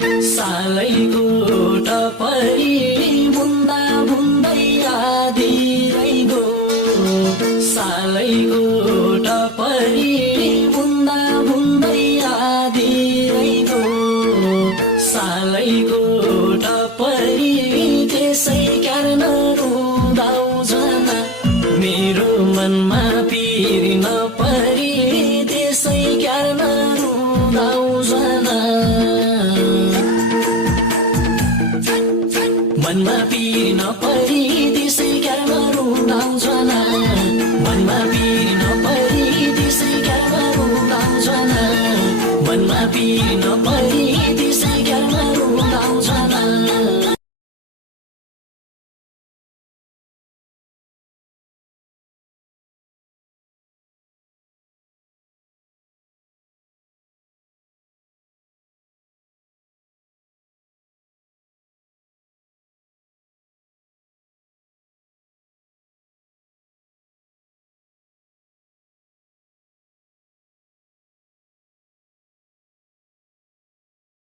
सालैको टपरी बुन्दा बुन्दै आधिरै गो सालैको टपरी बुन्दा बुन्दै आधिरै गो सालैको टपरी त्यसै कारण रुँदाउँछन् मेरो मनमा पिर नपरी त्यसै कारण रुँदाउँछन् मनमा पिर नपरी